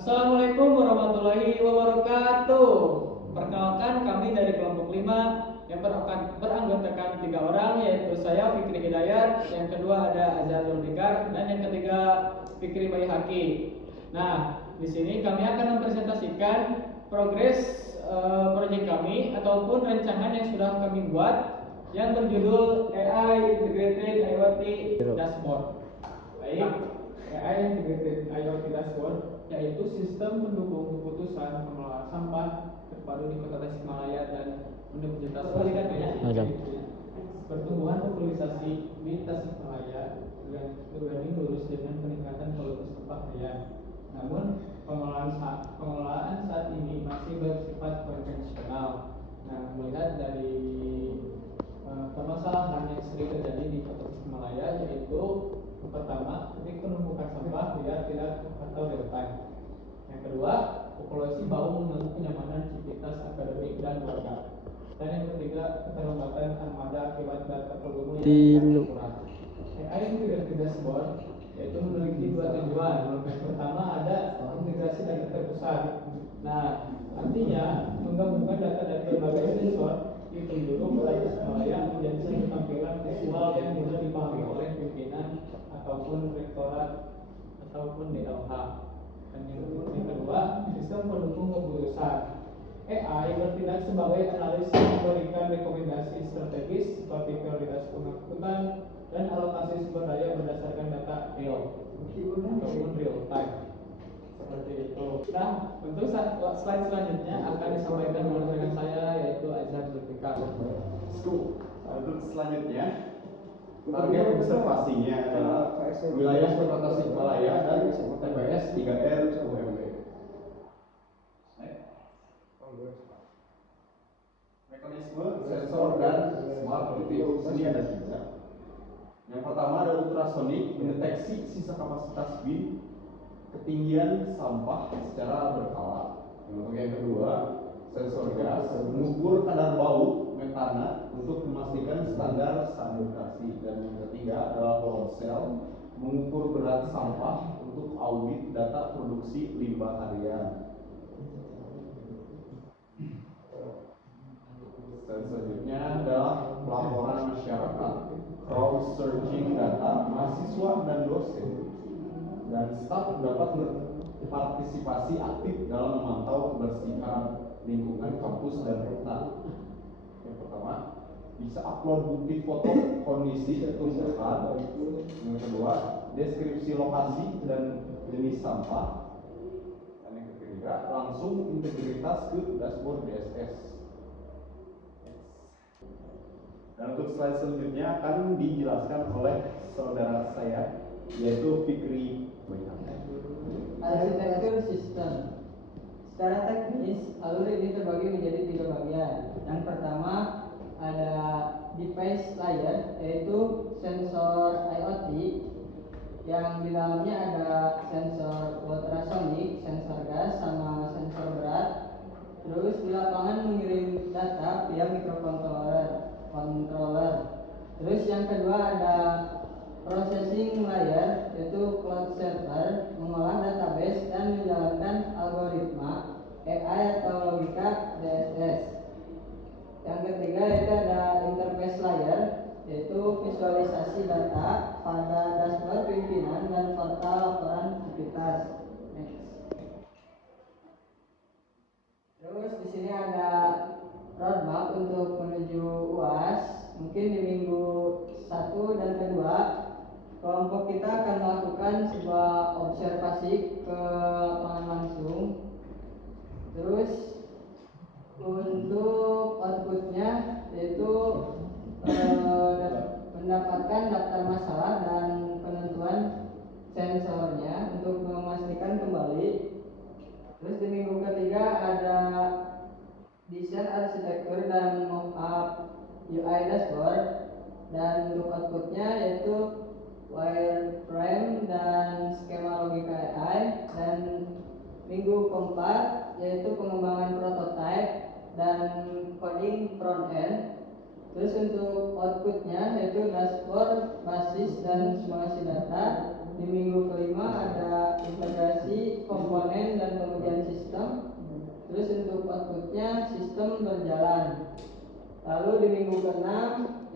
Assalamualaikum warahmatullahi wabarakatuh. Perkenalkan, kami dari kelompok 5 yang beranggotakan 3 orang, yaitu saya Fikri Hidayat, yang kedua ada Azhar Zulfikar, dan yang ketiga Fikri Bayhaqi. Nah, di sini kami akan mempresentasikan progres proyek kami ataupun rancangan yang sudah kami buat yang berjudul AI Integrated IoT Dashboard. Baik, AI Integrated IoT Dashboard yaitu sistem pendukung keputusan pengelolaan sampah terpadu di Kota Tasikmalaya dan Universitas Pertumbuhan populasi di Tasikmalaya berbanding lurus dengan peningkatan volume sampah harian. Namun pengelolaan saat ini masih bersifat konvensional. Nah, melihat dari permasalahan yang sering terjadi di Kota Tasikmalaya, yaitu pertama, titik penumpukan sampah biar tidak atau real time. Yang kedua, populasi bau mengganggu kenyamanan civitas akademik dan warga. Dan yang ketiga, keterlambatan armada akibat data volume yang kurang. AI Integrated Dashboard yaitu memiliki 2 tujuan. Pertama, ada integrasi data terpusat. Nah, artinya menggabungkan data dari berbagai sensor di penduduk Kota Tasikmalaya menjadi satu tampilan visual yang mudah dipahami oleh pimpinan ataupun rektorat ataupun DLH. Dan yang kedua, sistem pendukung keputusan. AI bertindak sebagai analis yang memberikan rekomendasi strategis seperti prioritas pengangkutan dan alokasi sumber daya berdasarkan data real ataupun real time. Seperti itu. Nah, untuk slide selanjutnya akan disampaikan oleh rekan saya, yaitu Azhar Zulfikar. Untuk selanjutnya, target observasinya adalah wilayah Kota Tasikmalaya dan TPS 3R UMB. Mekanisme sensor dan smart titik ini ada 3. Yang pertama ada ultrasonik, mendeteksi sisa kapasitas bin, ketinggian sampah secara berkala. Untuk yang kedua, sensor gas, mengukur kadar bau metana untuk memastikan standar sanitasi. Dan yang ketiga adalah ponsel, mengukur berat sampah untuk audit data produksi limbah harian. Dan selanjutnya adalah pelaporan masyarakat, crowd searching data mahasiswa dan dosen. Dan staf dapat berpartisipasi aktif dalam memantau kebersihan lingkungan kampus dan kota. Yang pertama, bisa upload bukti foto kondisi tumpukan. Yang kedua, deskripsi lokasi dan jenis sampah. Dan yang ketiga, langsung integritas ke dashboard DSS. Dan untuk slide selanjutnya akan dijelaskan oleh saudara saya, yaitu Fikri Bayhaqi. Arsitektur sistem. Secara teknis, alur ini terbagi menjadi 3 bagian. Yang pertama ada device layer, yaitu sensor IoT yang di dalamnya ada sensor ultrasonic, sensor gas, sama sensor berat. Terus di lapangan mengirim data via microcontroller. Terus yang kedua ada processing layer, yaitu cloud server, mengolah database dan menjalankan algoritma AI atau logika DSS. Yang ketiga yaitu ada interface layer, yaitu visualisasi data pada dashboard pimpinan dan portal laporan aktivitas. Terus di sini ada roadmap untuk menuju UAS. Mungkin di minggu 1 dan kedua kelompok kita akan melakukan sebuah observasi ke lapangan langsung. Terus untuk outputnya yaitu mendapatkan daftar masalah dan penentuan sensornya untuk memastikan kembali. Terus di minggu ketiga ada desain arsitektur dan mock-up UI dashboard, dan untuk outputnya yaitu wireframe dan skema logika AI. Dan minggu keempat yaitu pengembangan prototype dan coding front end. Terus untuk outputnya yaitu dashboard, basis dan simulasi data. Di minggu kelima ada integrasi komponen dan di minggu ke-6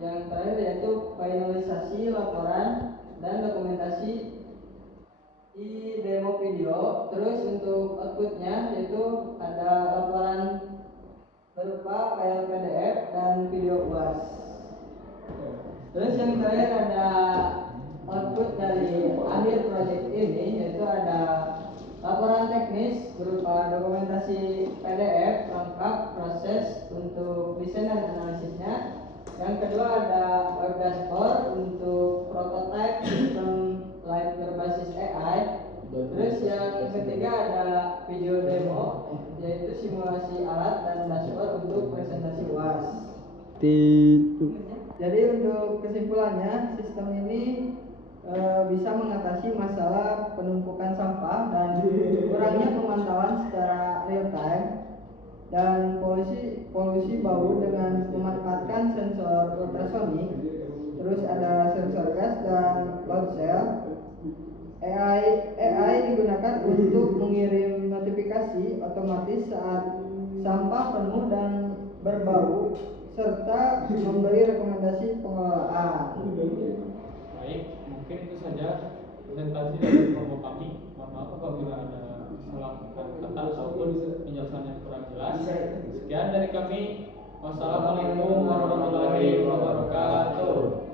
yang terakhir yaitu finalisasi laporan dan dokumentasi di demo video. Terus untuk outputnya yaitu ada laporan berupa file PDF dan video UAS. Terus yang terakhir ada output dari akhir proyek ini, yaitu ada laporan teknis berupa dokumentasi PDF lengkap proses untuk desain dan analisisnya. Yang kedua ada web dashboard untuk prototype sistem live berbasis AI. Terus yang ketiga ada video demo, yaitu simulasi alat dan dashboard untuk presentasi UAS. Jadi untuk kesimpulannya, sistem ini bisa mengatasi masalah penumpukan sampah dan kurangnya pemantauan secara real time dan polusi bau dengan memanfaatkan sensor ultrasonik. Terus ada sensor gas dan load cell. AI digunakan untuk mengirim notifikasi otomatis saat sampah penuh dan berbau serta memberi rekomendasi pengelolaan. Baik, mungkin itu saja presentasi dari kelompok kami. Mohon maaf apabila ada salah kata ataupun penjelasan yang kurang jelas. Sekian dari kami. Wassalamualaikum warahmatullahi wabarakatuh.